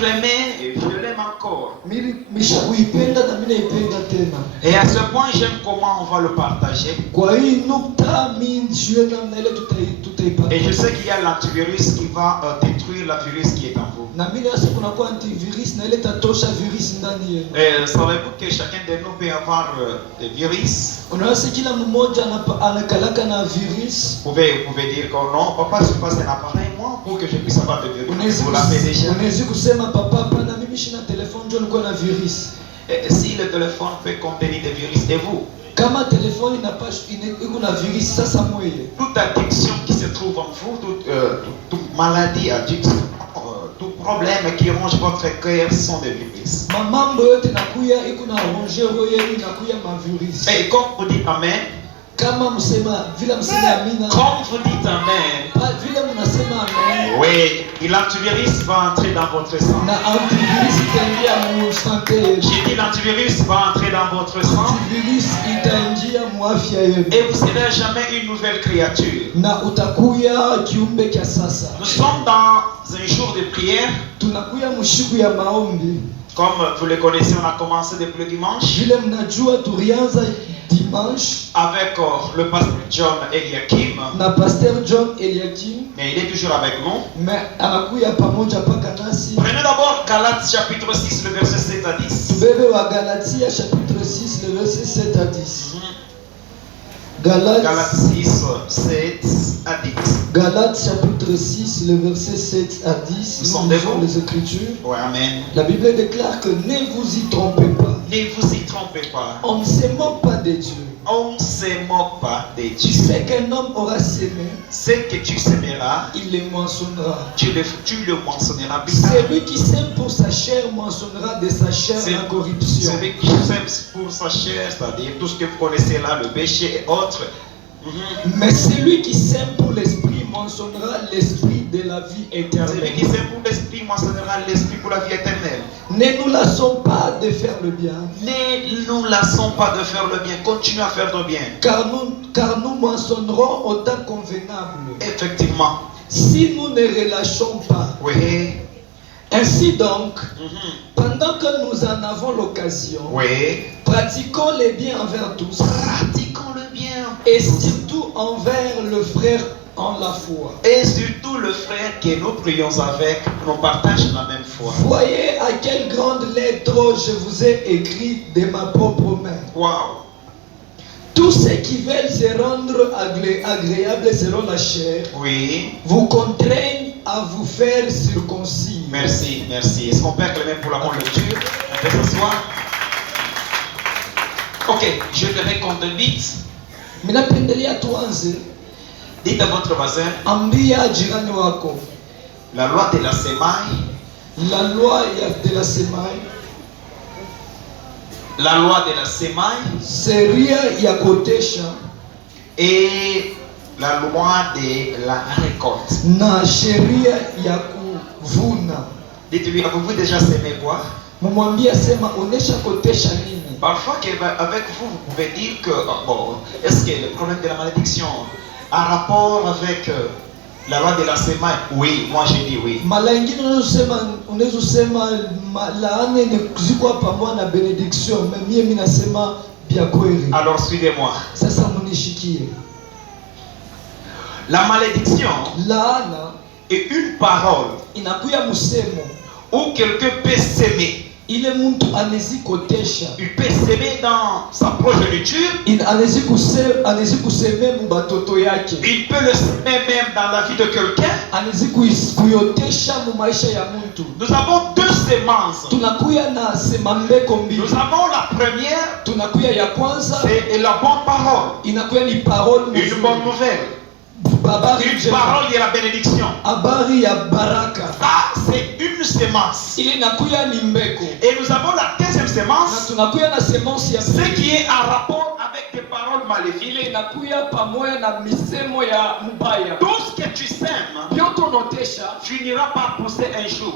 l'aimais et je l'aime encore. Mishakuipenda na mimi naipenda tena. Et à ce point, j'aime comment on va le partager. Kwa hii nukta mimi nijue namna ile tutaipata. Et je sais qu'il y a l'antivirus qui va détruire la virus qui est en vous. Na mimi nasa kuna kwa antivirus na ile tatosha virus ndani yenu. Et savez-vous que chacun de nous peut avoir des virus? Unaweza kila mmoja anakalaka na virus. Vous pouvez dire que non, papa, je passe un appareil moi pour que je puisse avoir des virus. Vous l'avez déjà. Unaweza kusema papa pana mimi sina telefone ndio niko na virus. Et si le téléphone peut contenir des virus, et vous? Kama telefone iko na virus sasa mweye. Toute addiction qui se trouve en vous, toute maladie, addiction, tout problème qui ronge votre cœur sont des virus. Mambo yote nakuya iko na ronge roho yenu nakuya ma virus. Et comme vous dites amen, kama msema vile msema amina, comme vous dites amen, vile mnasema amen, oui, et l'antivirus va entrer dans votre sang. Na antivirus itaingia mu santé. J'ai dit l'antivirus va entrer dans votre sang. Antivirus itaingia mu afya yenu. Et vous serez jamais une nouvelle créature. Na utakuya kiumbe kia sasa. Nous sommes dans un jour de prière. Tunakuya mushiku ya maombi. Comme vous le connaissez, on a commencé depuis le dimanche. Vile mnajua tulianza dimanche avec le pasteur John Eliakim. Na pasteur John Eliakim. Mais il est toujours avec nous. Mais anakuya pamoja paka nasi. Prenez d'abord Galates chapitre 6 le verset 7 à 10. Tubebe wa Galatia chapitre 6 le verset 7 à 10. Galates 6 7 à 10. Galates chapitre 6 le verset 7 à 10. Nous lisons les Écritures. Oui, amen. La Bible déclare que ne vous y trompez pas. Ne vous y trompez pas. On ne se moque pas de Dieu. On ne se moque pas de Dieu. Tu sais qu'un homme aura semé. Ce que tu sèmeras, il le mentionnera. Tu le mentionneras. Celui qui sème pour sa chair mentionnera de sa chair la corruption. Celui qui sème pour sa chair, c'est-à-dire tout ce que vous connaissez là, le péché et autres. Mais celui qui sème pour l'esprit mentionnera l'esprit de la vie éternelle. Celui qui sème pour l'esprit mentionnera l'esprit pour la vie éternelle. Ne nous lassons pas de faire le bien. Ne nous lassons pas de faire le bien. Continuez à faire le bien. Car nous mentionnerons au temps convenable. Effectivement. Si nous ne relâchons pas. Oui. Ainsi donc, pendant que nous en avons l'occasion, oui, pratiquons les biens envers tous. Pratiquons le bien. Et surtout envers le frère en la foi. Et surtout le frère que nous prions avec, nous partageons la même foi. Voyez à quelle grande lettre je vous ai écrit de ma propre main. Wow. Tous ceux qui veulent se rendre agréables selon la chair, oui, vous contraignent à vous faire circoncis. Merci, merci. Est-ce qu'on peut acclamer pour la bonne lecture? On peut s'asseoir. Ok, je te raconte vite. Dites à votre voisin. La loi de la semaille. La loi de la semaille. La loi de la semaille. Seria ya kotesha. Et la loi de la récolte. Na sheria ya kuvuna. Dites-lui, avez-vous déjà semé quoi? Mumwambia sema onesha kotesha nini? Parfois avec vous, vous pouvez dire que bon, est-ce que le problème de la malédiction a rapport avec la loi de la semaille? Oui, moi je dis oui. Mala ingine unaweza sema laana ziko pamoja na benediction, mais mimi nasema bia kweli. Alors suivez-moi. Sasa munishikie. La malédiction laana est une parole inakuya musemo où quelqu'un peut s'aimer. Ile mtu anezikotesha. Il peut s'aimer dans sa progéniture. Anezikusemea mubatoto yake. Il peut le s'aimer même dans la vie de quelqu'un. Anezikuyotesha mu maisha ya mtu. Nous avons deux semences. Tunakuya na semambeko mbili. Nous avons la première. Tunakuya ya kwanza. C'est la bonne parole. Inakuya ni parole. Une bonne nouvelle. Une parole de la bénédiction. Habari ya baraka. Ah, c'est une semence. Ile inakuya ni mbeko. Et nous avons la deuxième semence. Na tunakuya na semence ya ce qui est en rapport avec des paroles maléfiques. Ile inakuya pamoja na misemo ya mbaya. Tout ce que tu sèmes, yote unotesha, finira par pousser un jour.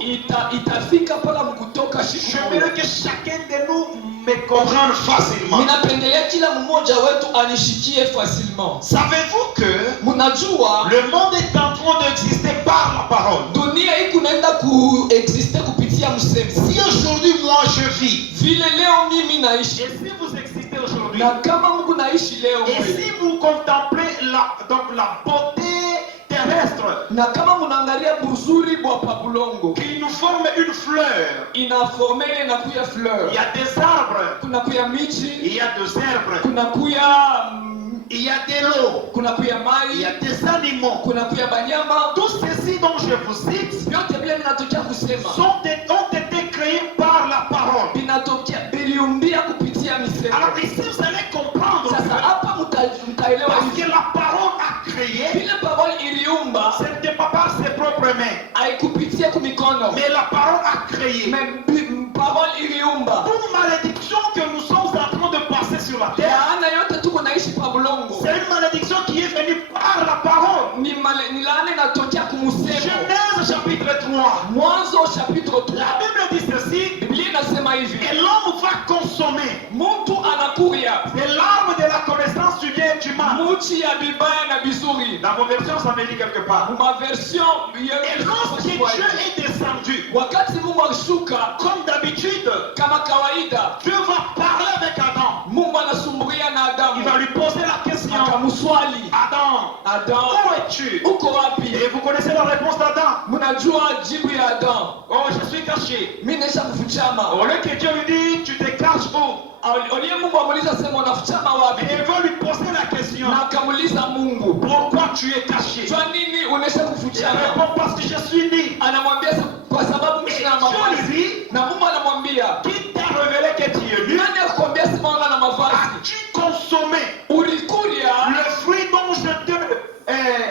Itafika pala mkutoka siku. J'aimerais que chacun de nous me comprenne facilement. Ninapendelea kila mmoja wetu anishikie facilement. Savez-vous que munajua le monde est en train d'exister par la parole? Dunia iko naenda kuexiste kupitia kupitia msemo. Si aujourd'hui moi je vis, Vile leo mimi naishi, et si vous existez aujourd'hui, na kama Mungu naishi leo et kweli, si vous contemplez la beauté terrestre na kama munaangalia buzuri bwa pabulongo qui nous forme une fleur, inaforme ile inakuya fleur, il y a des arbres, kuna kuya michi, il y a des herbes, kuna kuya il y a de l'eau, kuna kuya il y mai, a des animaux. kuna kuya banyama. Tout ceci dont je vous cite Vyote vile vinatokea kusema, ont été créés par la parole. vinatokea biliumbia kupitia misemo. Alors ici vous allez comprendre Sasa que hapa mtaelewa parce hivi, que la parole a créé, vile parole iliumba ce n'était pas par ses propres mains, haikupitia kumikono, mais la parole a créé. mais parole iliumba. Toute malédiction que nous sommes en train de passer sur la terre, Laana yote tuko naishi pabulongo c'est une malédiction qui est venue par la parole. ni laana inatokea kumusemo. Genèse chapitre 3. Mwanzo chapitre 3, La Bible dit ceci, Biblia inasema hivi, et l'homme va consommer mtu anakuya de l'arbre de la connaissance du bien et du mal. muchi ya bibaya na bizuri. Dans vos versions, ça me dit quelque part. Ma version Et lorsque Dieu est descendu, wakati Mungu alishuka comme d'habitude, kama kawaida, Dieu va parler avec Adam. Mungu anasumbulia na Il va Adamu, lui poser la question. akamswali, Adam, Adam, où es-tu? uko wapi? Et vous connaissez la réponse d'Adam. Mnajua jibu ya Adam, Oh, je suis caché. mimi naisha kufuchama. Au lieu que Dieu lui dit, tu te caches où? Olie Mungu amuuliza sema unafuchama wapi, Et il va lui poser la question. na akamuuliza Mungu, Pourquoi tu es caché? kwa nini unaisha Il kufuchama? répond parce que je suis né. Anamwambia kwa sababu Et mimi na Dieu mavazi. lui dit, Na Mungu anamwambia, qui t'a révélé que tu es nu? nani akwambia sema una na mavazi? As-tu consommé Ulikulia le fruit dont je te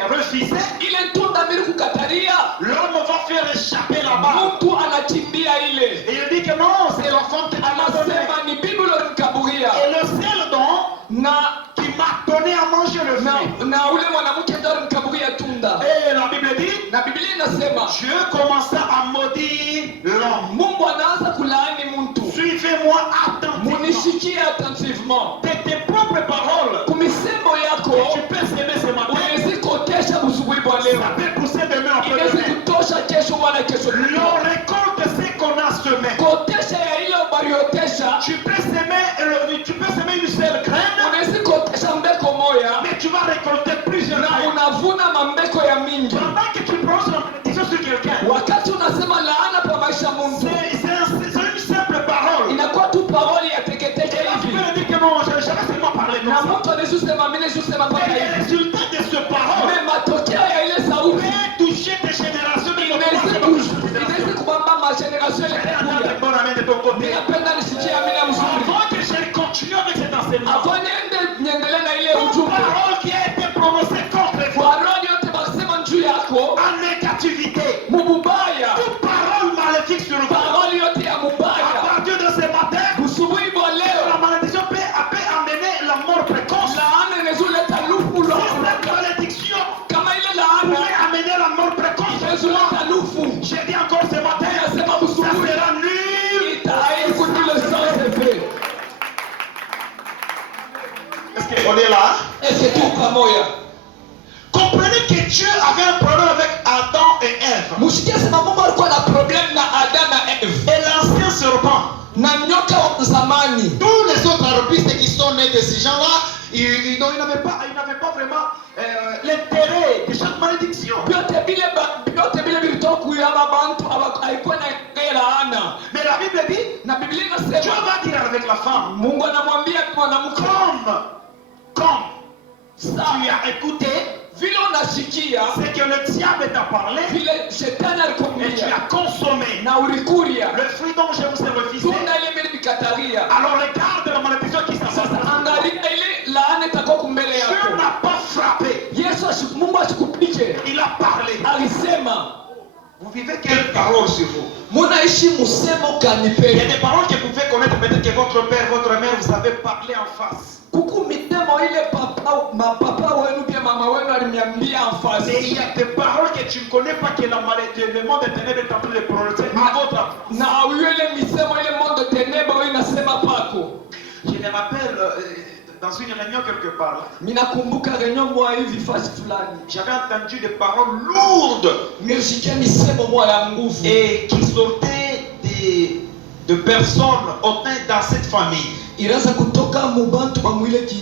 refusais? ile tunda mimi kukataria, L'homme va faire échapper la balle. mtu anakimbia ile. Et il dit que non, c'est l'enfant que tu m'as donné. Anasema ni bibi ulionikaburia, Et le seul don na qui m'a donné à manger le fruit. na ule mwanamke ndio alimkaburia tunda. Et la Bible dit, Na Biblia inasema Dieu commença à maudire l'homme. Mungu anaanza kulaani mtu. Suivez-moi attentivement. Munishikie attentivement. De tes propres paroles, Kumisemo yako tu peux s'aimer ce matin. unaweza kutosha busubuhi bwa leo. Ça peut pousser demain après Inaweza demain. kutosha kesho wala kesho L'on kutwa. récolte ce qu'on a semé. Kotesha ya ile ubaliotesha, Tu peux semer une seule graine, unaweza kotesha mbeko moya mais tu vas récolter plusieurs na graines. unavuna mambeko ya mingi. Pendant que tu prononces la malédiction sur quelqu'un, Wakati unasema laana pa maisha mtu, c'est une simple parole. inakuwa tu paroli ya teketeke Et là, tu hivi, peux dire que non, je n'ai jamais seulement parlé comme na ça. mtu anazusema mimi nazusema mpaka Mais les hivi, résultats de ce parole mais matokeo ya ile sauti peuvent toucher des générations de inaweza kubamba mageneration ile kuya. Bonne amie de ton côté. Ninapenda nisikie amina mzuri. Avant que je continue avec cet enseignement, Avant niendelee na ile toute ujumbe, parole qui a été prononcée contre vous paroli yote basema juu yako en négativité, mububaya, toute parole maléfique sur vous, paroli yote ya à mubaya partir de ce matin, busubuhi bwa la leo, malédiction peut amener la mort précoce. laana inazoleta lufu Si lwa cette malédiction kama ile pouvait laana amener la mort précoce, inazoleta lufu, j'ai dit encore ce matin, inasema ça busubuhi sera nul. itaikutile sose pe. Est-ce qu'on est là? Ese tu pamoja. Comprenez que Dieu avait un problème avec Adam et Ève. Mushikie sema Mungu alikuwa na problem na Adam na Eve Et l'ancien serpent, na nyoka wa zamani. tous les autres arabistes qui sont nés de ces gens-là, ils n'avaient pas vraiment l'intérêt de chaque malédiction. Vyote vile vilitoka kuyaba bantu haikuwa na laana. Mais la Bible dit, Na Biblia Dieu inasema va dire avec la femme, Mungu anamwambia mwanamke, comme Sa- tu as écouté vile unashikia ce que le diable t'a parlé vile shetani et tu alikwambia as consommé na ulikuria le fruit dont je vous ai refusé, tunda ile mimi nikataria. alors regarde la malédiction qui s'en Sasa passe. angalia ile laana itakuwa kumbele Dieu yako. n'a pas frappé, Mungu asikupige, il a parlé. alisema. Vous vivez quelle parole sur vous? Munaishi musemo Il y a kanipenda. des paroles que vous pouvez connaître, peut-être que votre père, votre mère, vous avez parlé en face. Kuku mitemo ile papa wenu pia mama wenu aliniambia Et afasi. il y a des paroles que tu ne connais pas, que le monde des ténèbres est en train de prononcer à votre place. Na ile misemo ile mondo tenebo inasema pako. Je me rappelle dans une réunion quelque part, là, Minakumbuka renyo mwa hivi fasi fulani. j'avais entendu des paroles lourdes Nimesikia misemo mwa ya nguvu et qui sortaient de personnes atteintes dans cette famille. iraanza kutoka mu bantu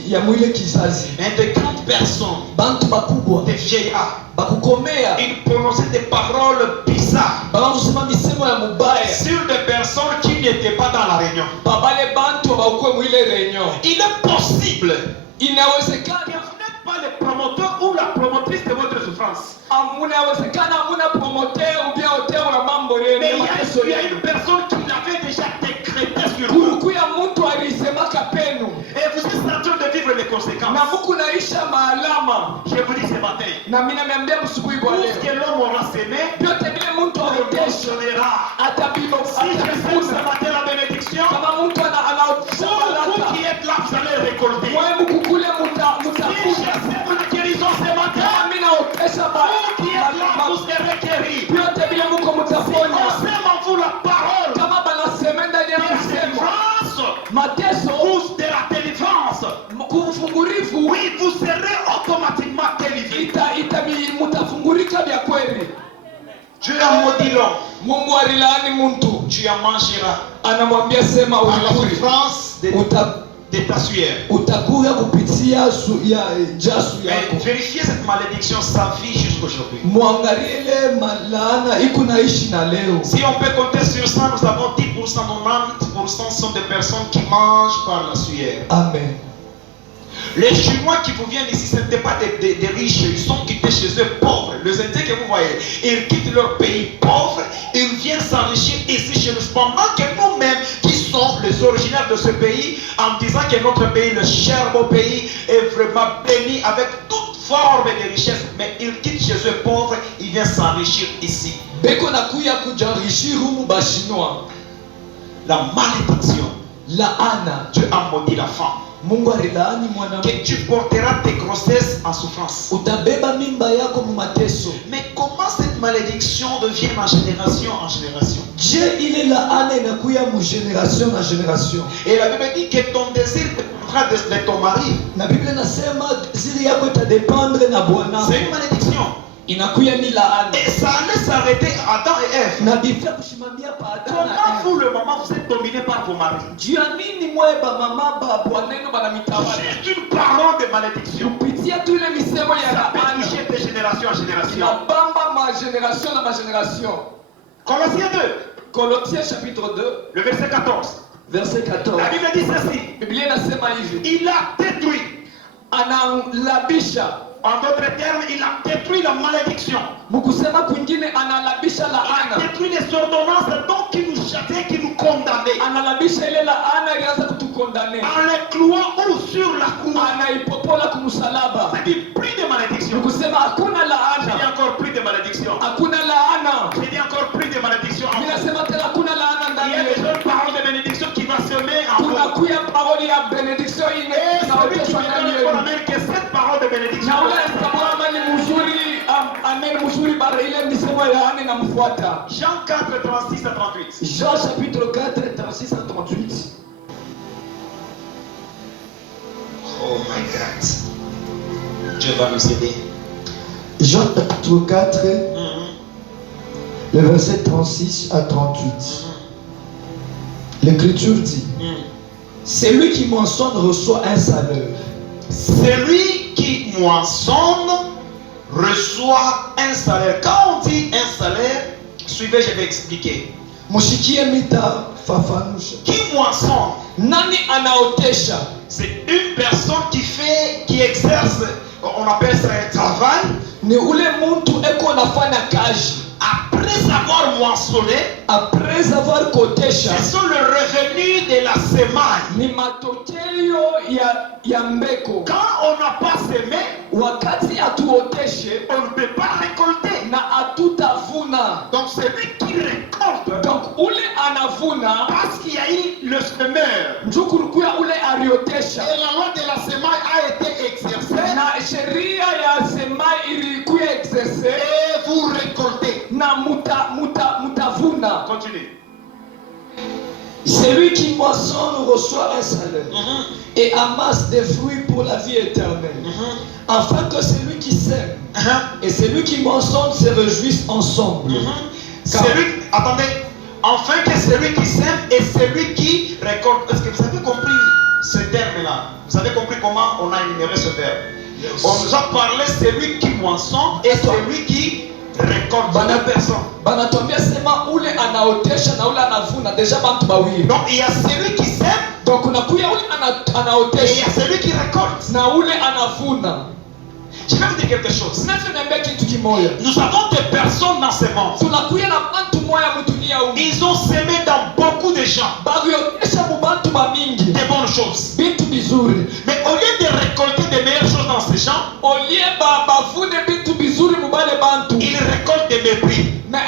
ya mwile kizazi, Mais de grandes personnes, bantu bakubwa des vieillards, bakukomea, ils prononçaient des paroles bizarres banazosema misemo ya mubaya sur des personnes qui n'étaient pas dans la réunion. babale bantu bakuwe mwile reunion. Il est possible que Inawezekana vous n'êtes pas le promoteur ou la promotrice de votre souffrance. inawezekana hamuna promoteur ou bien auteur wa mambo yenu. Mais il y a une personne qui l'avait déjà décrété sur vous. Kulikuya mtu alisemaka penu Et vous êtes en train de vivre les conséquences. na muku naisha maalama. Je vous dis ce matin, Na mimi naambia msubuhi bwa tout ce leo, que l'homme aura semé, vyote vile mtu on le aotesha consomera. atabilo Si je sème ce atavuna. matin la bénédiction, Kama mtu anaotesha vous baraka, qui êtes là, vous allez récolter. mwe mkukule Si je mutakuta. sème la guérison ce matin, Mimi naotesha vous qui êtes là, vous serez guéris. vyote vile mko Si on mtaponya. sème en vous la parole Kama banasema ndani ya de la kusema délivrance, mateso ou de la délivrance, kufungurifu oui, vous serez automatiquement délivrés. mutafungurika vya kweli. Dieu a maudit l'homme, Mungu alilaani muntu, tu en mangeras anamwambia sema par la ulikuli souffrance de ta sueur. utakuya kupitia jasu Mais yako. vérifiez cette malédiction, sa vie jusqu'aujourd'hui. Mwangalie ile malaana iko naishi na leo. Si on peut compter sur ça, nous avons 10%, 90% sont des personnes qui mangent par la sueur. Amen. Les Chinois qui vous viennent ici, ce n'étaient pas des riches, ils sont quittés chez eux pauvres. Les Indiens que vous voyez, ils quittent leur pays pauvre, ils viennent s'enrichir ici chez nous. Pendant que nous-mêmes, qui sommes les originaires de ce pays, en disant que notre pays, le cher beau pays, est vraiment béni avec toute forme de richesse, mais ils quittent chez eux pauvres, ils viennent s'enrichir ici. Beko nakuya kujanrishi humu bashinwa. La malédiction, Laana. Dieu a maudit la femme. Mungu alilaani mwanamke. Que tu porteras tes grossesses en souffrance. Utabeba mimba yako mu mateso. Mais comment cette malédiction devient en génération en génération? Je ile laana inakuya mu generation na generation. Et la Bible dit que ton désir dépendra de ton mari. Na Biblia nasema zili yako itadependre na bwana. C'est une malédiction. Inakuya ni laana. Et ça allait s'arrêter à Adam et Ève. Na Biblia kushimamia pa Adam na Comment Eve. vous, le moment, vous êtes dominé par vos maris? Juu ya nini mwe ba mama ba bwanenu banamitawala? C'est une parole de malédiction. Kupitia tu ile misemo ya Ça peut laana. toucher de génération en génération. Inabamba ma generation na ma generation. Colossiens 2, Colossiens chapitre 2, le verset 14. verset 14. La Bible dit ceci. Biblia inasema hivi. Il a détruit. Analabisha. En d'autres termes, il a détruit la malédiction. Mukusema kwingine analabisha Il a laana. détruit les ordonnances donc qui nous châtiaient, qui nous condamnaient. Analabisha ile laana ilianza kutukondane. En les clouant ou sur la croix. Anaipopola kumsalaba. C'est-à-dire plus de malédiction. Mukusema hakuna J'ai dit laana. encore plus de malédiction. Hakuna laana. J'ai dit encore plus de malédiction. Mimi nasema tena hakuna laana Il ndani y a yetu. déjà une parole de bénédiction qui va semer en vous. Kunakuya paroli ya benediction Et celui qui inaoteshwa me ndani donne pour yetu. amène que cette parole de bénédiction. Na ule mtamwona amani mzuri, amen mzuri bara ile misemo ya laana inamfuata. Jean 4, 36 à 38. Jean chapitre 4, 36 à 38. Oh my God. Dieu va nous aider. Jean chapitre 4, le verset 36 à 38. L'Écriture dit, celui qui moissonne reçoit un salaire. Celui qui moissonne reçoit un salaire. Quand on dit un salaire, suivez, je vais expliquer. Mushikie mita fafanusha. Qui moissonne, Nani anaotesha? c'est une personne qui exerce, on appelle ça un travail. Ni ule muntu eko nafanya kazi. Après avoir moissonné, Après avoir kotesha. ce sont le revenu de la semaille. Ni matokeo ya mbeko. Quand on n'a pas semé, Wakati atuoteshe on ne peut pas récolter. na atutavuna. Donc c'est lui qui récolte. Donc ule anavuna Parce qu'il y a eu le semeur. njukurukuya ule ariotesha. Et la loi de la semaille a été exercée. Na sheria ya semai ilikuya exerce Et vous récoltez. na mutavuna. Continue. Celui qui moissonne reçoit un salaire et amasse des fruits pour la vie éternelle. Afin que celui qui sème et celui qui moissonne se réjouissent ensemble. Celui, attendez, Enfin que celui qui sème et celui qui récolte. Est-ce que vous avez compris ce terme-là? Vous avez compris comment on a énuméré ce terme? Yes. On nous a parlé celui qui moissonne et celui qui récolte. Deux personnes. Banatuambia sema ule anaotesha na ule anavuna, deja bantu bawili. Donc il y a celui qui sème Donc kunakuya ule et il y anaotesha a celui qui récolte. na ule anavuna. Je vais vous dire quelque chose. Sinachoniambia kitu kimoja. Nous avons des personnes dans ce monde. Tunakuya na bantu moya mudunia humu. Ils ont semé dans beaucoup de gens Babiotesha mu bantu bamingi. des bonnes choses. Bintu bizuri. Mais au lieu de récolter des meilleures choses dans ces gens, Olie bavune bintu bizuri mu bale bantu. ils récoltent des mépris. Mais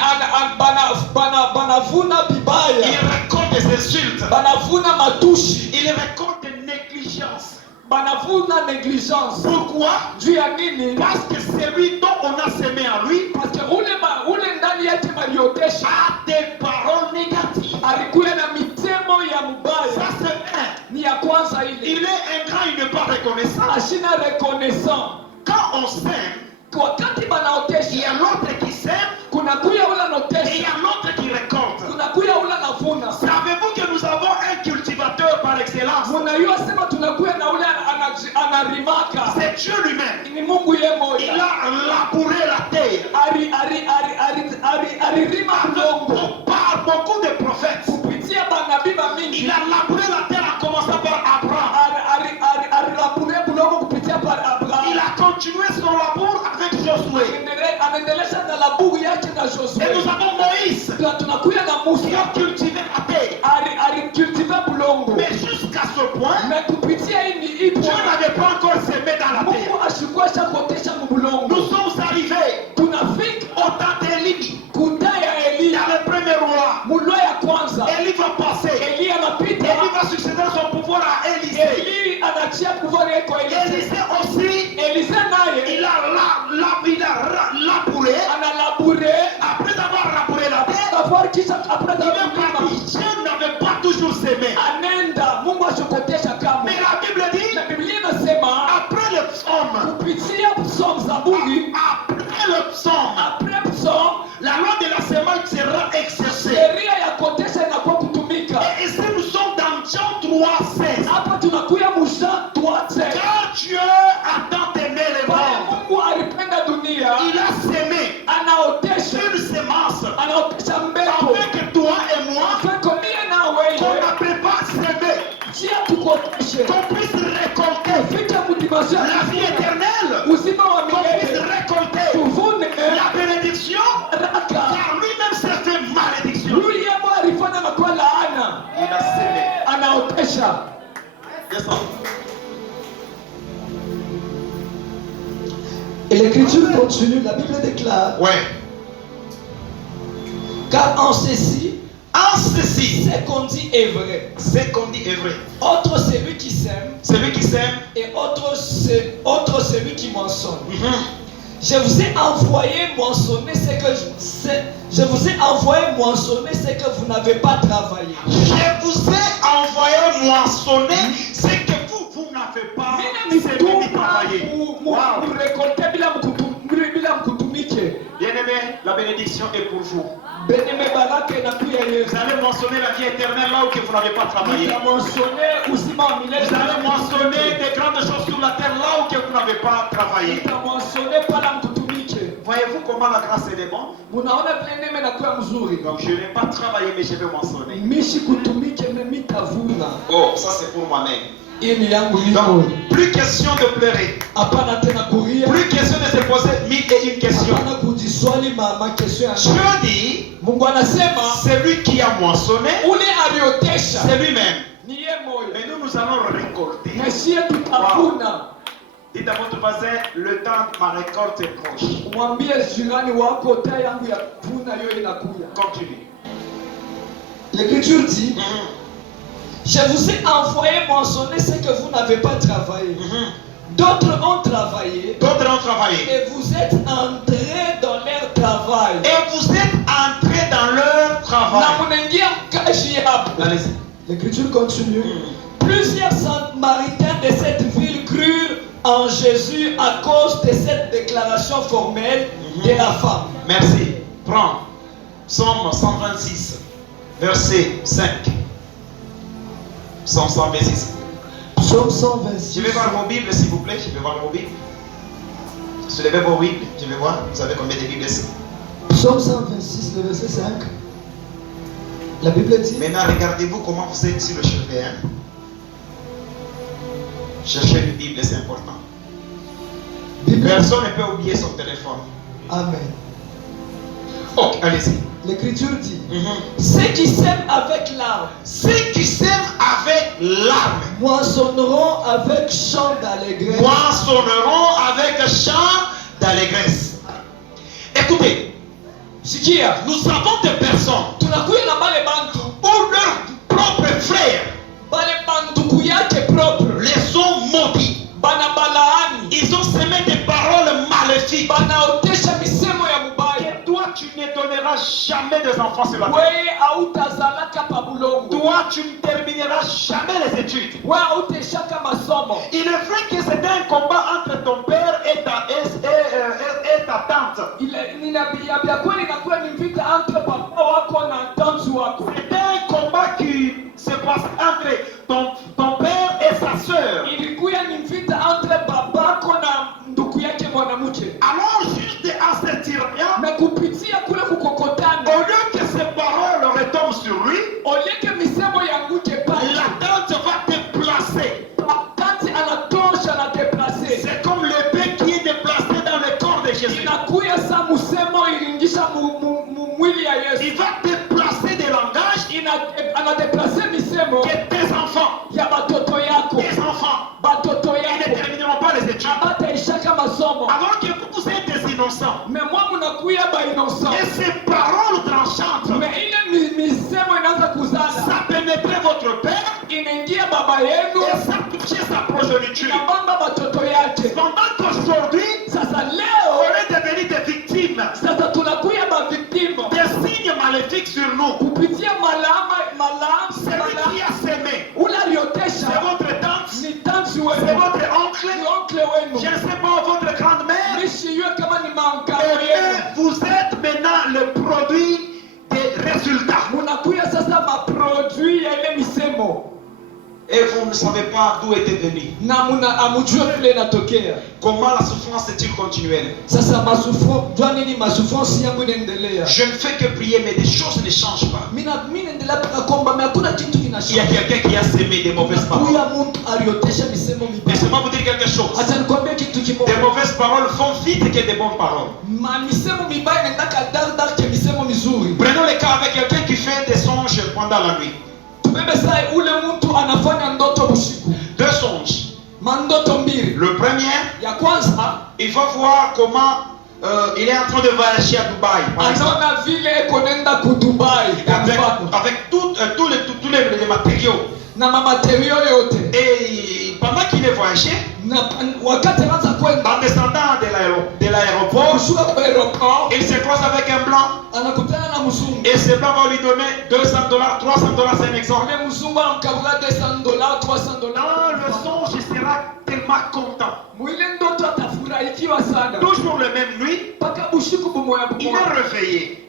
banavuna Ils bibaya. récoltent des insultes. Banavuna matushi. Ils récoltent des négligences. Banavuna négligence. Pourquoi? Juu ya nini? Parce que celui dont on a semé en lui Parce que ule ndani yake maliotesha a des paroles négatives. alikuwa na mitemo ya Ça mubaya. c'est un. Ni ya kwanza ile. Il est ingrat, il n'est pas reconnaissant. Ashina reconnaissant. Quand on sème, Wakati il y banaotesha a l'autre qui sème kuna kuya ule et il y anotesha, a l'autre qui récolte. kuna kuya ule anavuna. Savez-vous que nous avons un cultivateur par excellence? Munajua sema tunakuya na ule anarimaka. C'est Dieu lui-même. Ni Mungu yeye Il moja. a labouré la terre. Aririma udongo Par beaucoup de prophètes. kupitia manabii mingi. Il a labouré la terre en commençant par Abraham. Arirapure budongo kupitia par Abraham. Il a continué son labour avec Josué. Anaendelesha na laburu yake na Et Josué. nous avons Moïse Tunakuya na qui Musa a cultivé la terre. alikultive bulongo. Mais jusqu'à ce point, Na kupitia hii Dieu n'avait pas encore semé dans la terre. Mungu ashikuwa shakotesha mbulongo. Nous sommes arrivés Tunafika au temps d'Élie. kuta ya Il y Elia. a le premier roi. Mulwa ya kwanza. Élie va passer. Eli anapita. Élie va succéder son pouvoir à Élisée. Eli anachia pouvoir yake kwa Elisa. Élisée aussi, Elisa naye il a labouré. analabure. Après avoir labouré la terre, Safari kisha après il est parti. Dieu n'avait pas toujours semé. anenda Mungu ashokotesha kama. Mais la Bible dit, Na Biblia inasema après le psaume, kupitia Psalm Zaburi, après le psaume, après Psalm, la loi de la semence sera exercée. sheria ya kotesha inakuwa kutumika. Et ici nous sommes dans Jean 3,16. Hapa tunakuya Musha 3:16. Car Dieu a tant aimé les Pale mondes, Mungu alipenda dunia, il a semé anaotesha, une semence anaotesha mbegu. afin que toi et moi, Afin mie na qu'on wewe, n'appelle pas semer, njia tukoteshe. qu'on puisse récolter Fika mdimasho la vie éternelle, uzima wa qu'on puisse milele. récolter Tuvune la bénédiction, raka. car lui-même s'est fait malédiction. Huyu yeye alifanya makuwa laana. Il a semé. Anaotesha. Descends. Et l'écriture continue, la Bible déclare, Ouais. car en ceci, En ceci, ce qu'on dit est vrai. ce qu'on dit est vrai. Autre celui qui sème Celui qui sème, et autre celui qui moissonne. mhm. Je vous ai envoyé moissonner ce que je vous ai envoyé moissonner ce que vous n'avez pas travaillé. Je vous ai envoyé moissonner ce que vous n'avez pas semé ni travaillé. Wow. Bien-aimé, la bénédiction est pour vous. Vous allez moissonner la vie éternelle là où que vous n'avez pas travaillé. Vous allez moissonner des grandes choses sur la terre là où que vous n'avez pas travaillé. Voyez-vous comment la grâce est bonne? Donc je n'ai pas travaillé mais je vais moissonner. Oh, ça c'est pour moi-même. Donc, plus question de pleurer. Plus question de se poser mille et une questions. Dieu dit, celui qui a moissonné, c'est lui-même. Mais nous allons récolter. Wow. Dites à votre voisin, le temps de ma récolte est proche. Continue. L'écriture dit, Mhm. je vous ai envoyé moissonner ce que vous n'avez pas travaillé. Mhm. D'autres ont travaillé D'autres ont travaillé. et vous êtes entrés dans leur travail. Et vous êtes entrés dans leur travail. Allez-y. L'écriture continue. Mhm. Plusieurs Samaritains de cette ville crurent en Jésus à cause de cette déclaration formelle de la femme. Merci. Prends. Psaume 126. verset 5. Psaume 126. Psaume 126. Je vais voir vos Bibles, s'il vous plaît. Je vais voir vos Bibles. Soulevez vos Bibles. Je vais voir. Vous savez combien de Bibles ici? Psaume 126, le verset 5. La Bible dit. Maintenant, regardez-vous comment vous êtes sur le chevet. Hein? Cherchez une Bible, c'est important. Bible. Personne ne peut oublier son téléphone. Amen. Ok, allez-y. L'Écriture dit. Ceux qui s'aiment avec larmes. Ceux qui s'aiment avec larmes Moissonneront avec chant d'allégresse. moissonneront avec chant d'allégresse. Écoutez, Sikia, nous savons des personnes tunakuya na bale bantu, où leurs propres frères bale bantu kuyake propre, les ont maudits. bana balaani, Ils ont semé des paroles maléfiques. banaotesha misemo ya mubaya. Et toi, tu ne donneras jamais des enfants sur la terre. Wewe hautazalaka pa bulongo. Toi, tu ne termineras jamais les études. Wewe hauteshaka masomo. Il est vrai que c'est un combat entre ton père et ta tante. Ya kweli inakuwa ni vita entre papa wako na tanzu wako. C'est un combat qui se passe entre ton père et sa sœur. Ilikuwa ni vita entre babako na ndugu yake mwanamke. Alors, juste à ce tir-là, Na kupitia kule kukokotana, au lieu que ces paroles retombent sur lui, oleke misemo yanguke pale. la tante va te placer. Wakati anatosha na deplace. C'est comme l'épée qui est déplacée dans le corps de Jésus. Inakuya sa musemo ilingisha mwili ya Yesu. Il va déplacer des langages Anadeplace misemo que tes enfants, ya batoto yako. tes enfants, Batoto ils ne yako termineront pas les études. abataishaka masomo. Alors que vous êtes des innocents. Mais moi munakuya ba innocent. Et ces paroles tranchantes, Mais ile misemo inaanza kuzana. ça pénétrait votre père Inaingia baba yenu. et ça touchait sa progéniture. Inabamba batoto yake. Pendant qu'aujourd'hui, Sasa on leo est devenus des victimes sasa tunakuya ba victime des signes maléfiques sur nous. kupitia Celui qui a semé, ula c'est aliotesha votre tante, ni tansi c'est wenu, votre ni oncle, onkle wenu, je ne sais pas, votre grand-mère. mishiyue kama ni mankao Et yenu. vous êtes maintenant le produit des résultats. Munakuya sasa maproduit ya ile misemo Et vous ne savez pas d'où était venu. na amujue kule inatokea. Comment la souffrance est-il continuelle? Sasa jua nini masufrance yangu inaendelea. Je ne fais que prier, mais des choses ne changent pas. Mimi naendelea kuomba, mais hakuna kitu Il y a kinashinda. quelqu'un qui a semé des mauvaises paroles. Huyu mtu aliotesha misemo mibaya. Laissez-moi vous dire quelque chose. Acha nikwambie kitu Des kimoja. mauvaises paroles font vite que des bonnes paroles. Misemo mibaya inaendaka dar ke misemo mizuri. Prenons le cas avec quelqu'un qui fait des songes pendant la nuit. Tubebe sai ule mtu anafanya ndoto usiku. Deux songes. Mandoto mbili. Le premier, Ya kwanza il va voir comment il est en train de voyager à Dubaï, par exemple. anaona vile eko nenda ku Dubai Avec tous les matériaux. na mamaterio yote. Et pendant qu'il est voyagé, Na wakati anaanza kwenda en descendant de l'aéroport, kushuka kwa aeroport, il se croise avec un blanc. anakutana na mzungu. Et ce blanc va lui donner $200, $300, c'est un exemple. Ule mzungu anamkabula $200, $300. Dans le songe, il sera tellement content. Mwile ndoto atafurahikiwa sana. Toujours le même nuit, Paka bushiku bumoya il bumoya. est réveillé.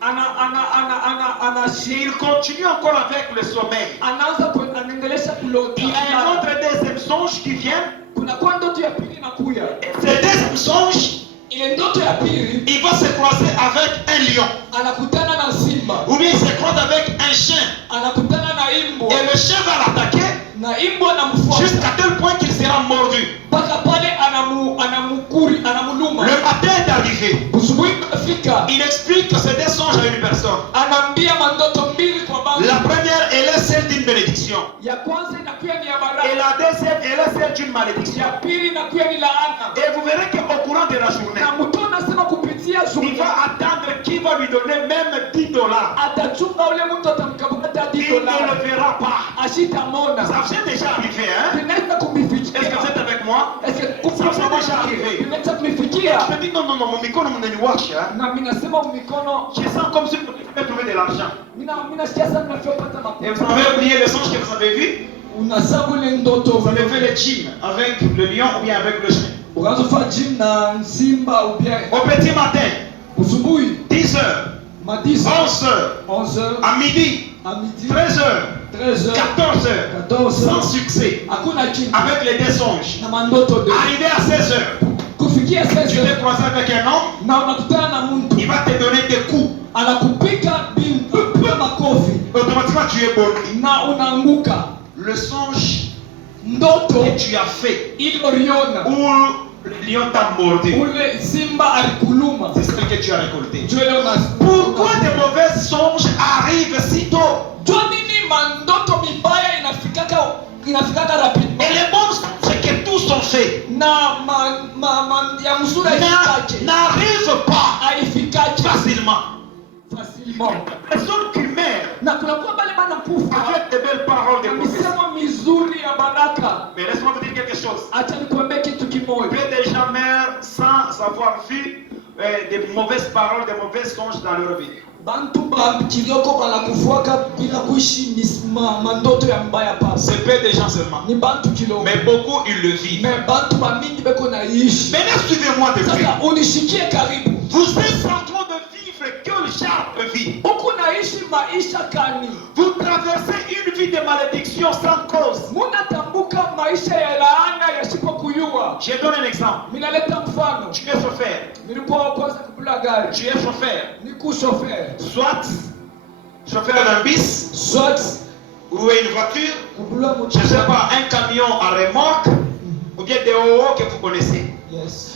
Anashi Et il continue encore avec le sommeil. anaanza anaendelesha kulota. Il y a un autre deuxième songe qui vient. Kuna kwa ndoto ya pili inakuya. Ce deuxième songe, Ile ndoto ya pili il va se croiser avec un lion. anakutana na simba. Ou bien il se croise avec un chien. Anakutana na imbo. Et le chien va l'attaquer Na imbo anamfuata. jusqu'à tel point qu'il sera mordu. Paka pale anamuluma. Le matin est arrivé. Usubuhi afika. Il explique que c'est des songes à une personne. Anaambia mandoto mbili kwa bantu. La première, elle est celle d'une bénédiction. Ya kwanza inakuwa ni ya Et baraka. la deuxième, elle est celle d'une malédiction. Ya pili inakuwa ni laana. Et vous verrez qu'au courant de la journée, Na mtu anasema kupitia il zuri. va attendre qui va lui donner même $10. Atachunga ule mtu atamkabula hadi Il ne $10. le verra pas. Ashitamona. Ça vous est déjà arrivé, hein? Tunaweza kumfikia. Est-ce que vous êtes avec moi? Est-ce que Ça vous est déjà arrivé? tunaweza kumfikia? Je me dis non, mon micro, mon wash, hein? Na mimi nasema mikono. Je sens comme si vous pouvez trouver de l'argent. Mimi nasikia sana ninapata Et mapato. vous avez oublié le songe que vous avez vu? Unasabu ile ndoto. Vous avez fait le gym avec le lion ou bien avec le chien. Ukaanza kufanya gym na simba ou bien Au petit matin, usubuhi 10 heures, madisa 11 heures, 11h à midi, à midi 13h, 13h 14h, 14h sans succès, hakuna kitu avec les deux songes. na mandoto de Arrivé à 16h, kufikia tu 16h t'es croisé avec un homme, na unakutana na mtu il va te donner des coups. anakupiga makofi Automatiquement, tu es bon. na unaanguka. Le songe Ndoto que tu as fait, iliyoliona où le lion t'a mordu, ule simba alikuluma, c'est ce que tu as récolté. ndio leo Pourquoi des mauvais songes arrivent si tôt? jua nini mandoto mibaya inafikaka rapidement Et les bons songes, c'est que tous sont faits. na ya mzuri haifikaje, N'arrive pas haifikaje facilement. facilement, Personne qui meurt na kunakuwa bale banakufa avec de belles paroles de na prophétie. misemo mizuri ya baraka. Mais laisse-moi te dire quelque chose. Acha nikwambie kitu kimoja, Peu de gens meurent sans avoir vu des mauvaises paroles, des mauvais songes dans leur vie. bantu ba kilioko banakufuaka bila kuishi mandoto ya mbaya papa, C'est peu de gens seulement. ni bantu kiloko, Mais beaucoup, ils le vivent. mais bantu bamingi beko naishi. Maintenant, suivez-moi de près. Sasa unishikie karibu, Vous êtes en train de vivre quel genre de vie? huku naishi maisha kani, Vous traversez une vie de malédiction sans cause. munatambuka maisha ya laana yasipokuyua. Je donne un exemple. Minaleta mfano, Tu es chauffeur. nilikuwa wa kwanza kubula gari, Tu es chauffeur. niku chauffeur, Soit chauffeur d'un bus soit ou une voiture, kubula je ne sais pas, un camion à remorque ou bien des OO que vous connaissez. yes.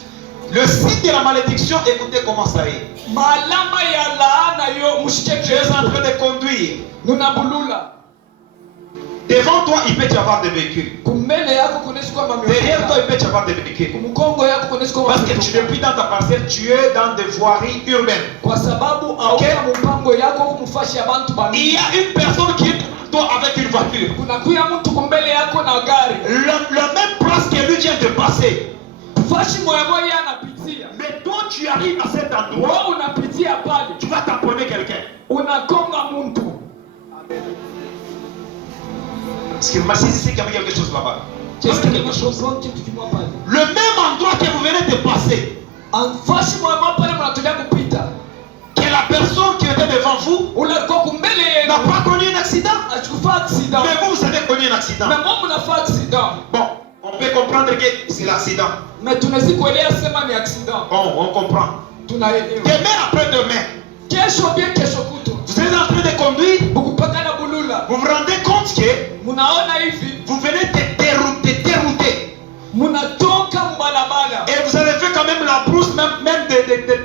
Le signe de la malédiction, écoutez comment ça est. Malama ya laana yo mushike Tu es en Kristo. train de conduire. Nunabulula Devant toi, il peut y avoir des véhicules. kumbele yako kunaishi kwamba Derrière toi, miuka, il peut y avoir des véhicules. kumkongo yako kunaishi kwamba Parce que tu n'es plus dans ta parcelle, tu es dans des voiries urbaines. kwa sababu hauna mpango yako kumfashi ya bantu Il bani. y a une personne qui est devant toi avec une voiture. Kunakuya mtu kumbele yako na gari, La même place que lui vient de passer. fashi moya moya anapitia, Mais toi, tu arrives à cet endroit, wewe unapitia pale, tu vas tamponner quelqu'un. unakonga mtu. Parce que Massi ici qu'il y avait quelque chose là-bas. Qu'est-ce que quelque chose kitu kimoja pale, Le même endroit que vous venez de passer, fashi moya moya pale mnatolea kupita, que la personne qui était devant vous ulikuwa kumbele n'a yenu pas connu un accident. achikufa accident, Mais vous avez connu un accident. na mwa mnafa accident, Bon, on peut comprendre que c'est l'accident. mais tunaweza kuelewa sema ni accident, Bon, on comprend. tunaelewa. Demain après-demain, Kesho bien kesho kuto vous êtes en train de conduire, bukupaka na bulula, vous vous rendez compte que munaona hivi, vous venez de dérouter. munatoka mbalabala Et vous avez fait quand même la brousse même de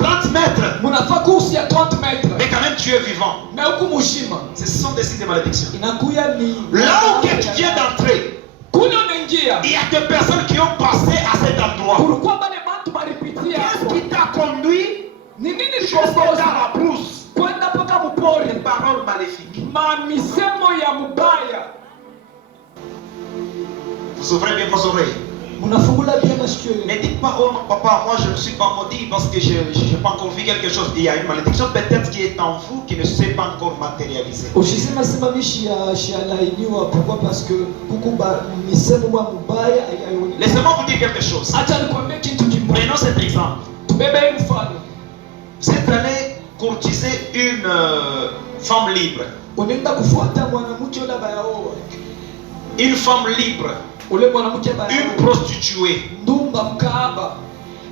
30 mètres. munafa kursi ya 30 mètres, Mais quand même tu es vivant. na huku mushima Ce sont des signes de malédiction. inakuya ni Là où que tu viens d'entrer, kule unaingia, il y a des personnes qui ont passé à cet endroit. kulikuwa bale bantu balipitia Qu'est-ce hapo. qui t'a conduit Ni nini jusqu'à likokoza la brousse? kwenda mpaka Des mupori? paroles maléfiques. Misemo ya mubaya. Vous ouvrez bien vos oreilles. Munafungula bien masikio yenu. Ne dites pas, oh non, papa, moi je ne suis pas maudit parce que je n'ai pas encore vu quelque chose. Il y a une malédiction peut-être qui est en vous qui ne s'est pas encore matérialisée. Ushisema sema mishi ya lainiwa pourquoi parce que kukuba misemo wa mubaya hayaoni. Laissez-moi vous dire quelque chose. Acha nikwambie kitu kimoja. Prenons cet exemple. Tubebe hii mfano. Cette année, courtiser une femme libre. Unaenda kufuata mwanamke yule bayaoa. Une femme libre. Ule mwanamke bayaoa. Une prostituée. Ndumba mkaaba.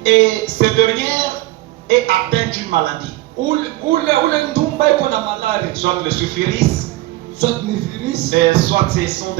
Et cette dernière est atteinte d'une maladie. Ule ndumba iko na malaria. Soit le syphilis, Soit ni virus. soit ce sont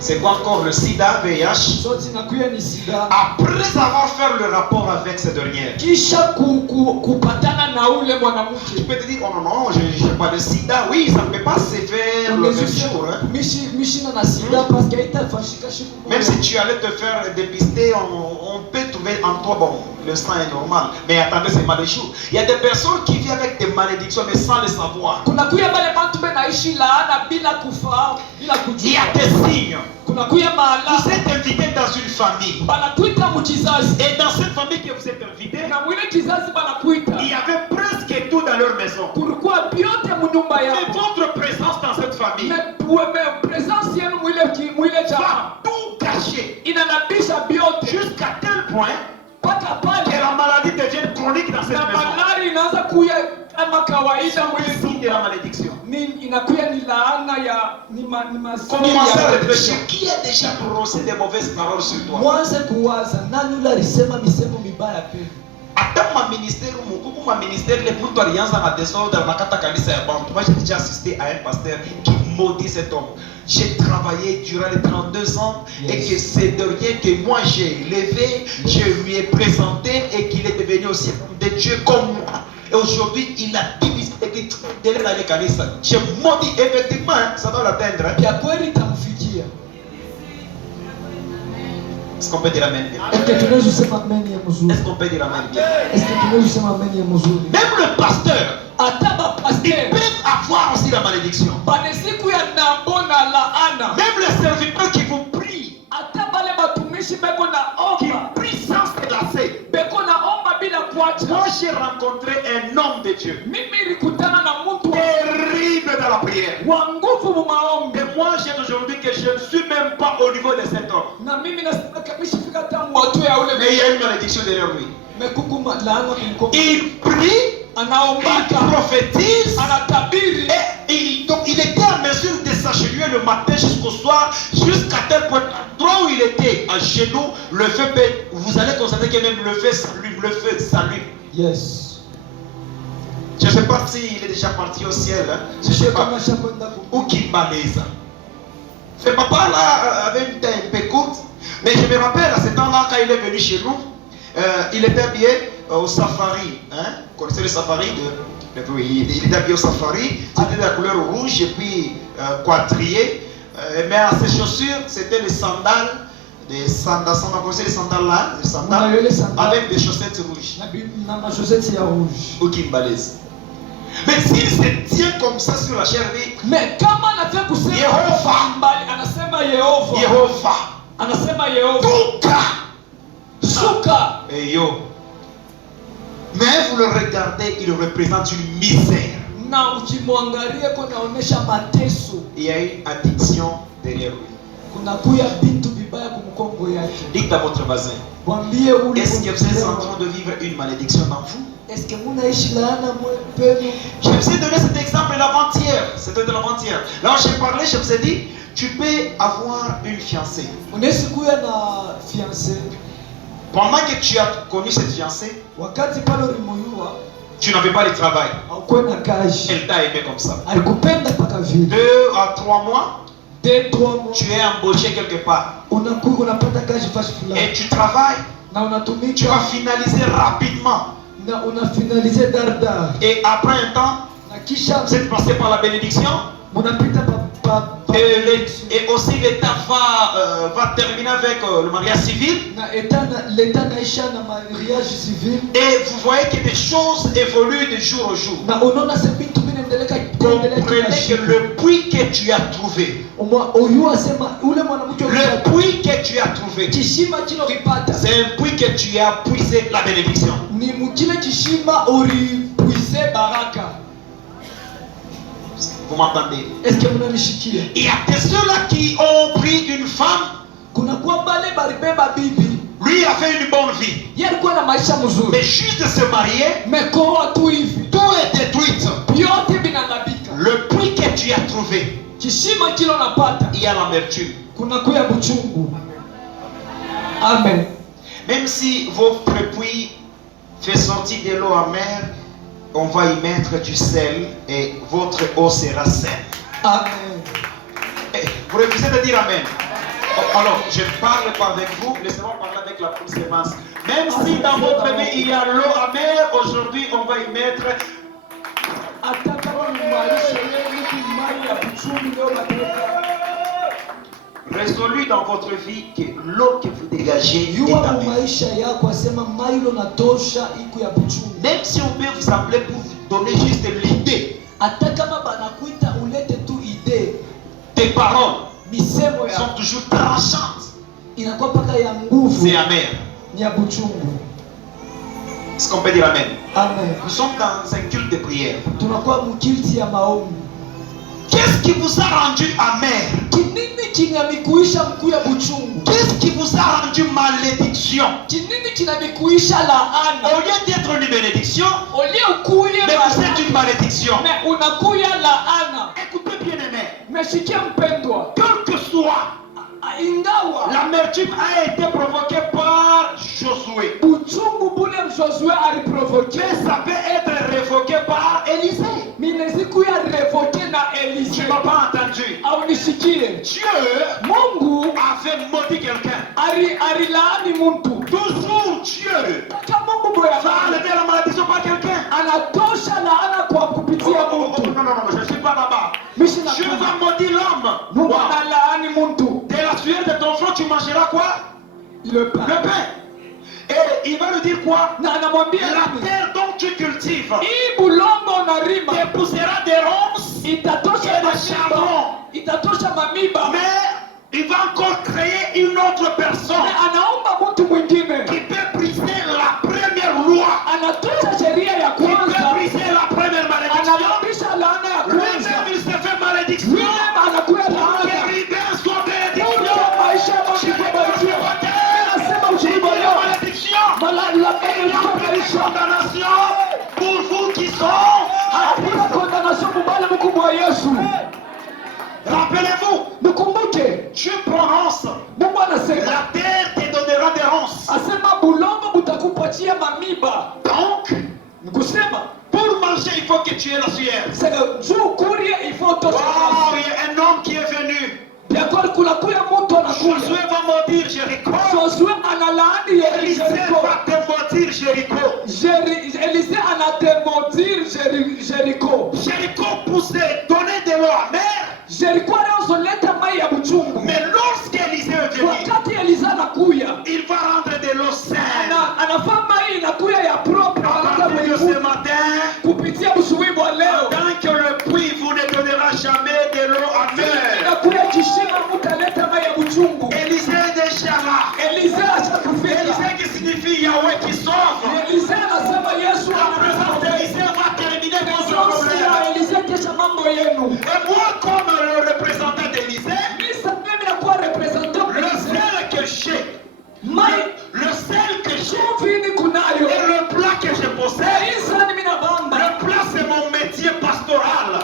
c'est quoi encore le sida, VIH. Soit inakuya ni sida. Après avoir fait le rapport avec cette dernière, Kisha kupatana na ule tu mwanamke. peux te dire, oh non, non, je n'ai pas de sida. Oui, ça ne peut pas se faire le même jour. Hein. Mishi na sida parce que haitafanyika siku moja. Même si tu allais te faire dépister, on peut trouver en toi, bon, le sang est normal. Mais attendez, c'est pas des jours. Il y a des personnes qui vivent avec des malédictions, mais sans le savoir. Kunakuya bale bantu benaishi laana bila kufahamu, bila Il y kujua. a des signes. Kunakuya Vous mahala êtes invité dans une famille. banakuita mukizazi. Et dans cette famille que vous êtes invité, Na mwile kizazi banakuita. il y avait presque tout dans leur maison. Kulikuwa vyote munyumba Mais yao. votre présence dans cette famille Me presence yenu mwile va chama tout cacher. inanabisha vyote Jusqu'à tel point mpaka que pale la maladie devient chronique dans cette na maison. malari inaanza kuya kama kawaida signe de la malédiction. inakuya ni laana ya ni Commencez à réfléchir. Qui a déjà prononcé des mauvaises paroles sur toi? Mwanze kuwaza nani ule alisema misemo mibaya pia. Hata ma ministère mukuku ma ministère le mtu alianza na désordre na kata kanisa ya bantu. Moi j'ai déjà assisté à un pasteur qui maudit cet homme. J'ai travaillé durant les 32 ans et que c'est de rien que moi j'ai élevé, je lui ai présenté et qu'il est devenu aussi de Dieu comme moi. Et aujourd'hui, il a divisé les kanisa. J'ai maudit effectivement, ça va l'atteindre. Pia kweli itamfikia. Est-ce qu'on peut dire amen? Est-ce que tunaweza kusema amen ya mzuri? Est-ce qu'on peut dire amen? Est-ce que tunaweza kusema amen ya mzuri? Même le pasteur, ataba il pasteur peut avoir aussi la malédiction. bane siku ya nabo na laana Même les serviteurs qui vous prient, ata bale batumishi beko na qui omba prient sans se lasser. beko na omba bila kuacha. Moi, j'ai rencontré un homme de Dieu Mimi nilikutana na mtu terrible dans la prière. wa nguvu mu maombi, Et moi, j'ai aujourd'hui que je ne suis même pas au niveau de cet homme. na mimi nasema kamishifika tangu watu ya ule Mais il y a une malédiction derrière lui. Mekukuma laana kumkomo. Il prie, il anaombaka prophétise, anatabiri et donc il était en mesure de s'agenouiller le matin jusqu'au soir, jusqu'à tel point, où il était à genoux, le feu peut, vous allez constater que même le feu s'allume. Yes. Je ne sais pas s'il est déjà parti au ciel, hein. Je ne sais pas. Ou qu'il malaise. Ce papa là avait une tête un peu courte, mais je me rappelle à ce temps-là, quand il est venu chez nous, il était habillé au safari. Hein? Vous connaissez le safari oui, il était habillé au safari, c'était de la couleur rouge et puis quadrillé. Mais à ses chaussures, c'était les sandales. Des sandales, vous connaissez les sandales là? Les sandales avec des chaussettes rouges. Na chaussette ya rouge. Ou qui malaise. Mais s'il se tient comme ça sur la chair, me kama anataka kusema Yehova. mbali, anasema Yehova, Yehova, anasema Yehova Tuka, suka. et yo. Mais vous le regardez, il représente une misère. Na ukimwangalia kunaonesha mateso, Il y a une addiction derrière lui. Kuna kuya bintu vibaya kumkongo yake. Dites à votre voisin, Mwambie ule. est-ce que vous êtes en train de vivre une malédiction dans vous? Est-ce que munaishi laana mwenu? Je vous ai donné cet exemple l'avant-hier. C'était de l'avant-hier. Là, j'ai parlé, je vous ai dit, tu peux avoir une fiancée. Unaweza kuya na fiancé. Pendant que tu as connu cette fiancée, Wakati pale ulimuyua, tu n'avais pas de travail. haukuwa na kazi. Elle t'a aimé comme ça. Alikupenda mpaka vile. 2 à 3 mois, 2-3 mois. tu es embauché quelque part. Unapata kazi fasi fulani. Et tu travailles, Na tu vas unatumika finaliser rapidement. na unafinalize dardar. Et après un temps, Na kisha vous êtes passé par la bénédiction. munapita Et aussi l'État va terminer avec le mariage civil. na leta naisha na mariage civil. Et vous voyez que des choses évoluent de jour au jour. Na unaona se bintu vinaendeleka Comprenez que le puits que tu as trouvé, Oyua sema ule mwanamke le puits que tu as trouvé, kishima kilo kipata c'est un puits que tu as puisé la bénédiction. ni mukile kishima oripuise baraka. Vous m'entendez? Est-ce que mnanishikia? Il y a de ceux-là qui ont pris une femme. Kuna kwa bale balibeba bibi. Lui, il a fait une bonne vie. Yeye alikuwa na maisha mzuri. Mais juste de se marier, Mekoa tu hivi. tout est détruit. Vyote vinangabika. Le puits que tu as trouvé, Kishima kilo napata. il y a l'amertume. Kuna kuya buchungu. Amen. Même si votre puits fait sortir de l'eau amère, on va y mettre du sel et votre eau sera saine. Amen. Vous refusez de dire Amen. Alors, je ne parle pas avec vous, laissez-moi parler avec la sémence. Même si dans votre vie il y a l'eau amère, aujourd'hui on va y mettre résolu dans votre vie que l'eau que vous dégagez est amère. Même si on peut vous appeler pour vous donner juste l'idée, tes paroles sont toujours tranchantes. C'est amer. Est-ce qu'on peut dire Amen? Amen. Nous sommes dans un culte de prière. Tunakuwa mkilti ya maombi. Qu'est-ce qui vous a rendu amer? Kinini kinamikuisha mkuya buchungu? Qu'est-ce qui vous a rendu malédiction? Kinini kinamikuisha laana? Au lieu d'être une bénédiction, Olie ukuye mais vous êtes baraka. une malédiction. Mais unakuya laana. Écoutez bien aimé, Meshikia mpendwa. quel que soit, Ingawa l'amertume a été provoquée par Josué. buchungu bule Josué aliprovoke. Mais ça peut être révoqué par Élisée. Minezikuya revoke na Tu Elisée. ne m'as pas entendu. Au nishikie. Dieu Mungu avait maudit quelqu'un. alilaani muntu. Toujours Dieu Kama Mungu boya va enlever la malédiction par quelqu'un. anatosha laana kwa kupitia Non, muntu. non, non, je ne suis pas là-bas. Mishi na Dieu va maudire l'homme. Mungu Wow. analaani muntu. De la sueur de ton front, tu mangeras quoi? Le pain. Le pain. Et il va lui dire quoi? Na anamwambia La nini? terre dont tu cultives Hii bulongo unarima t'épousera des ronces, itatosha Et le mamiba. charbon. Itatosha mamiba. mais il va encore créer une autre personne Na anaomba mtu mwingine. qui peut briser la première loi, Anatosha sheria ya qui peut kwanza. briser la première malédiction. Anarudisha laana ya kwanza. Lui-même, il se fait malédiction. Lui-même anakuya Pour laana. que Ruben soit bénédiction. Mungu maisha yako Je vais kibarikiwa. Nasema J'ai ushirika dit leo. malédiction. Malala Il y a kwa plus de maisha. condamnation pour vous qui sont à Hakuna Christ. kondanasio mubaya mkubwa wa Yesu. Rappelez-vous, Mkumbuke Dieu prononce, Mungu anasema, la terre te donnera des ronces. asema bulongo butakupatia mamiba. Donc, Nikusema pour manger, il faut que tu aies la sueur. sasa juu kuria ifo tosha. Wow, il y a un homme qui est venu. Biakwa kula kuya mtu anakuja. Josué va maudire Jéricho. Josué analaani Élisée Jericho. va te maudire Jéricho. Elisée anademodir Jericho. Jéricho poussait, donnait de l'eau amère. Jericho aliozoleta mai ya buchungu. Mais lorsqu'Élisée est venu, Wakati Elisée anakuya, il va rendre de l'eau saine. anafaa mai inakuya ya propre À baraka partir de ce Mungu matin, kupitia busuwi bwa leo. tant que le puits vous ne donnera jamais de l'eau amère. Inakuya kishima mutaleta mai ya buchungu. Élisée est déjà là. Elisée ashakufika. Élisée qui signifie Yahweh qui sauve. Elisée anasema Yesu La présence d'Élisée va terminer votre problème. Elisée kesha mambo yenu. Et moi, comme le représentant d'Élisée, Misa mimi nakuwa representant le sel que j'ai, mai le sel que j'ai chumvi kunayo. et le plat que je possède, Isa mimi na bamba. le plat c'est mon métier pastoral.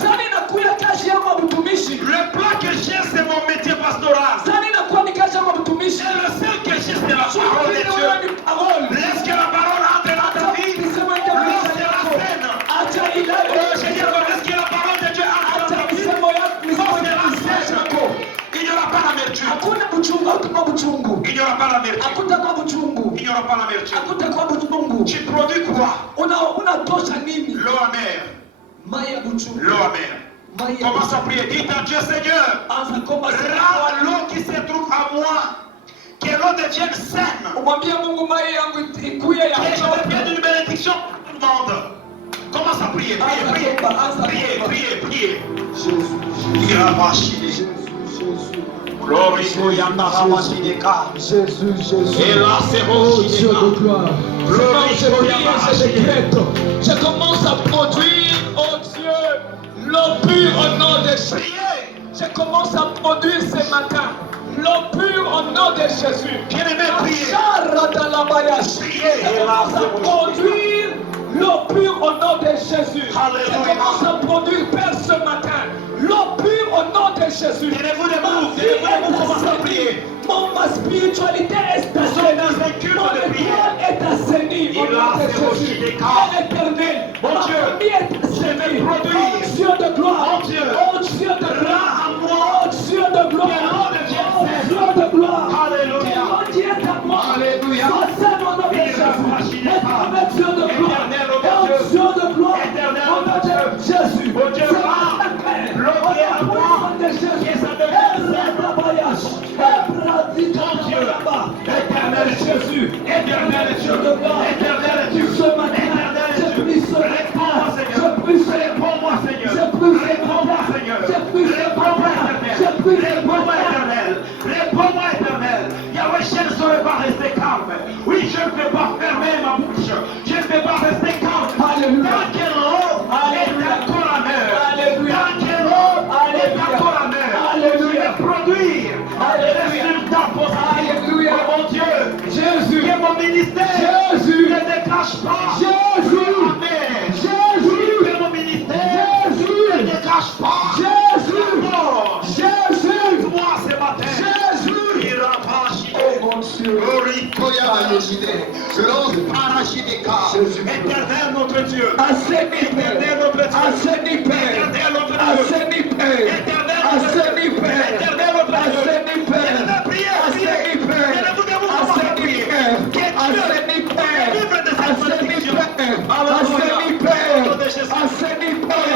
Zani nakuya kazi yangu mtumishi. Le plat que j'ai c'est mon métier pastoral. Zani nakuwa ni kazi yangu mtumishi. Et le sel que j'ai c'est la parole de Dieu. Laisse que la parole entre dans ta vie. L'eau sera saine. Acha Oh, ilayo. je dis encore, laisse que la parole de Dieu entre dans ta vie. Misemo yako L'eau sera saine. Il n'y aura pas l'amertume. Hakuna buchungu, hakuna buchungu. Il n'y aura pas l'amertume. Hakutakuwa buchungu. Il n'y aura pas l'amertume. Hakutakuwa buchungu. Tu produis quoi? Unatosha nini? L'eau amère. Mai ya buchungu. L'eau amère. Mai ya Commence à prier. Dis à Dieu, Seigneur, anza komba rends l'eau qui se trouve à moi, que l'eau devienne saine, umwambie Mungu mai yangu ikuye ya que je devienne une bénédiction pour tout le monde. Commence à prier, prier, prier, prier, prier, prier. Jésus. Glory to Yandaramashideka. Jésus. Et là, c'est Oh Dieu de Roshideka. gloire. Glory Je to prie, je Yandaramashideka. décrète. Je commence à produire, oh Dieu, l'eau pure au nom de Jésus. Priez. Je commence à produire ce matin l'eau pure au nom de Jésus. Bien-aimé, priez. Je commence à produire l'eau pure au nom de Jésus. Alléluia. Je commence à produire, Père, ce matin, l'eau pure au nom de Jésus. Tenez-vous debout, tenez-vous debout, commencez à prier. Ma spiritualité est Nous sommes dans un assainie. culte Mon de prière. étoile est assainie au nom de Jésus. Père éternel, Mon ma Dieu, famille est assainie. produire. Oh Dieu de gloire. Mon Dieu, Oh Dieu de gloire. rends à moi Oh Dieu de gloire. que l'eau devienne Oh saine. Dieu de gloire. Alléluia. Que l'eau qui est à moi. Alléluia. Sois saine au nom de Jésus. Éternel Dieu de gloire. Oh Dieu de gloire. Éternel, Au nom de Jésus. Oh Dieu, C'est rends ma paix. l'eau Au qui est à nom moi, de Jésus. que ça devienne saine. Mon Dieu, éternel Jésus, éternel Dieu, éternel Dieu, ce matin, je prie ce réponds-moi Seigneur, je prie ce réponds-moi Seigneur, je prie ce réponds-moi Seigneur, je prie ce réponds-moi éternel, je prie ce réponds-moi éternel, réponds-moi éternel. Yahweh, je ne saurais pas rester calme. Oui, je ne peux pas fermer ma bouche, je ne peux pas rester calme. Alléluia. Tant que l'eau est encore amère, Alléluia. tant que l'eau Jésus. Éternel notre Dieu. Assaini, Père. Éternel notre Dieu. Assaini, Père. Éternel notre Dieu. Assaini, Père. Éternel notre Dieu. Assaini, Père. Éternel notre Dieu. Assaini, Père. Assaini, Père. Assaini, Père. Assaini, Père. Assaini, Père. Assaini, Père. Assaini, Père.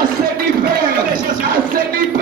Assaini, Père. Assaini, Père.